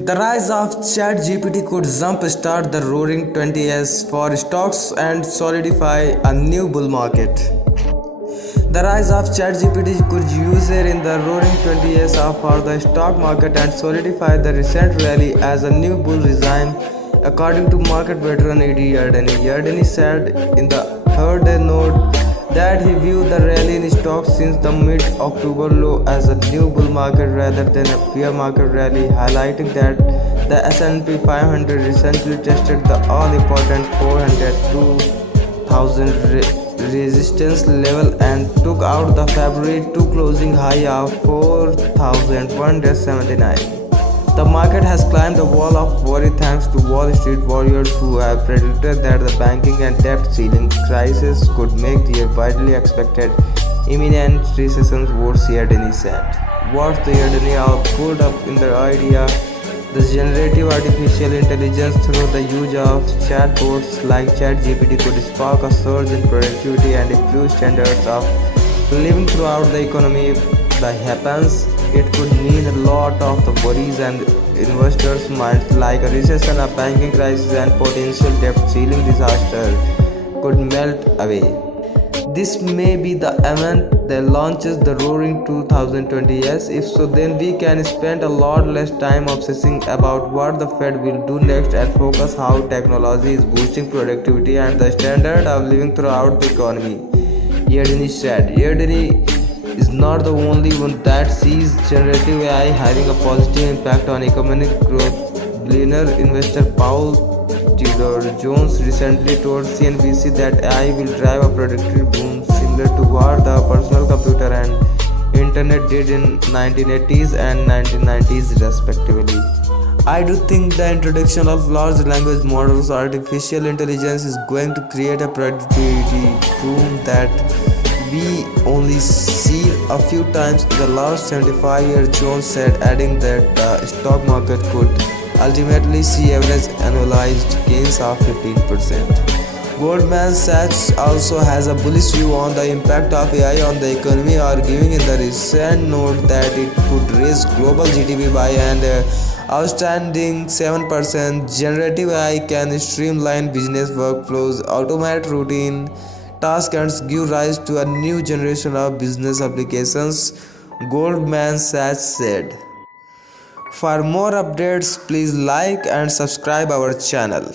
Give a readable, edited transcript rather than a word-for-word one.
The rise of ChatGPT could jump-start the roaring 20s for stocks and solidify a new bull market. The rise of ChatGPT could usher in the roaring 20s for the stock market and solidify the recent rally as a new bull regime, according to market veteran Eddie Yardeni. Yardeni said in the third day note that he viewed the rally in stocks since the mid-October low as a new bull market rather than a bear market rally, highlighting that the S&P 500 recently tested the all-important 402,000 resistance level and took out the February 2 closing high of 4,179. The market has climbed the wall of worry thanks to Wall Street warriors who have predicted that the banking and debt ceiling crisis could make the widely expected imminent recession, what Yardeni said. What the Yardeni pulled up in the idea, the generative artificial intelligence through the use of chatbots like ChatGPT could spark a surge in productivity and improve standards of living throughout the economy. That happens, it could mean a lot of the worries and investors' minds like a recession, a banking crisis, and potential debt ceiling disaster could melt away. This may be the event that launches the roaring 2020s. If so, then we can spend a lot less time obsessing about what the Fed will do next and focus how technology is boosting productivity and the standard of living throughout the economy. Yardeni said. Yardeni is not the only one that sees generative AI having a positive impact on economic growth. Billionaire investor Paul Tudor Jones recently told CNBC that AI will drive a productivity boom similar to what the personal computer and internet did in 1980s and 1990s respectively. I do think the introduction of large language models, artificial intelligence is going to create a productivity boom that we only see a few times in the last 75 years, Jones said, adding that the stock market could ultimately see average annualized gains of 15%. Goldman Sachs also has a bullish view on the impact of AI on the economy, arguing in the recent note that it could raise global GDP by an outstanding 7%. Generative AI can streamline business workflows, automate routine tasks, and give rise to a new generation of business applications, Goldman Sachs said. For more updates, please like and subscribe our channel.